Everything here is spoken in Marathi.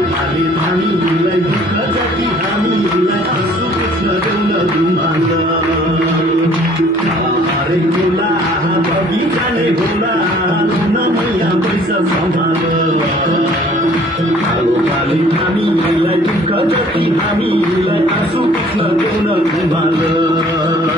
हामीलाई दुःख जति हामीलाई आँसु पुछ्न देउन दुमाल हरेक होला बगिजाने होला नयाँ पैसा सम्हाल कालो पाली हामीलाई दुःख जति हामीलाई आँसु पुछ्न देउन दुमाल